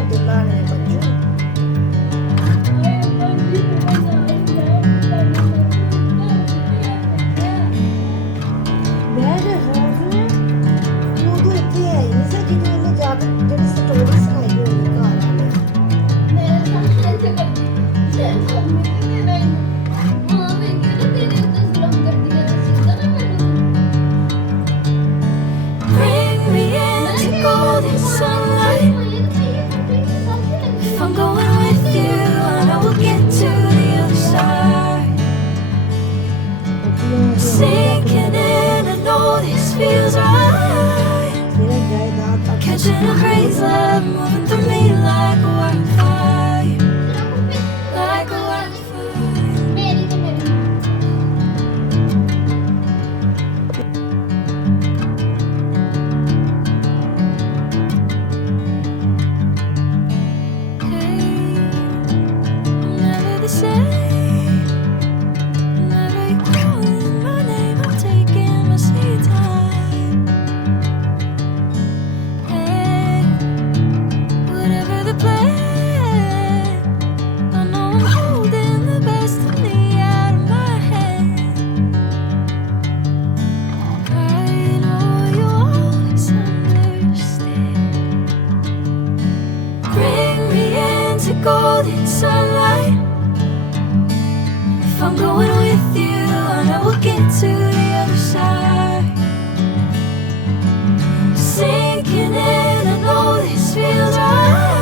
अब्दुल्ला ने बच्चों। Catching a crazy love moving through me like a wildfire, like a never the same. Whenever you calling my name, I'm taking my sweet time. Hey, whatever the plan, I know I'm holding the best of me out of my hand. I know you always understand. Bring me into golden sunlight. If I'm going with you, I know we'll get to the other side. Sinking in, I know this feels right.